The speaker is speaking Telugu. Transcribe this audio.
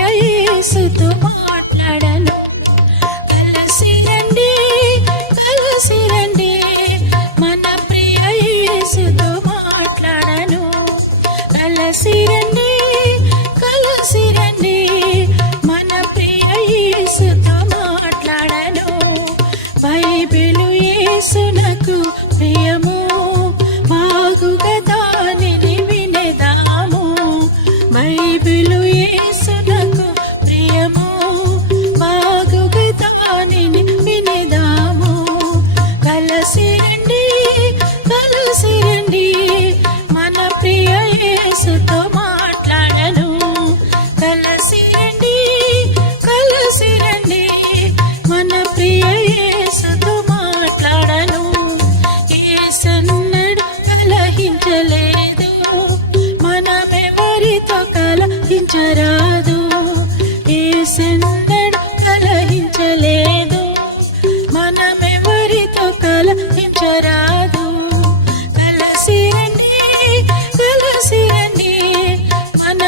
ప్రియ యేసుతో మాట్లాడను. కలిసి రండి మన ప్రియ యేసుతో మాట్లాడను. కలిసి రండి మన ప్రియ యేసుతో మాట్లాడను. బైబిలు యేసునకు ప్రియము, బాగుగా దానిని వినెదాము. బైబిలు యేసునకు ప్రియము, బాగుగా దానిని వినెదాము. కలిసి రండి మన ప్రియ యేసుతో మాట్లాడను. కలిసి రండి మన ప్రియ యేసుతో మాట్లాడను. యేసన్నడు కలహించలేదు, మనమెవరితో కలహించరాదు. యేసన్నడు కలహించలేదు, మనమెవరితో కలహించరాదు. కలిసి రండి మన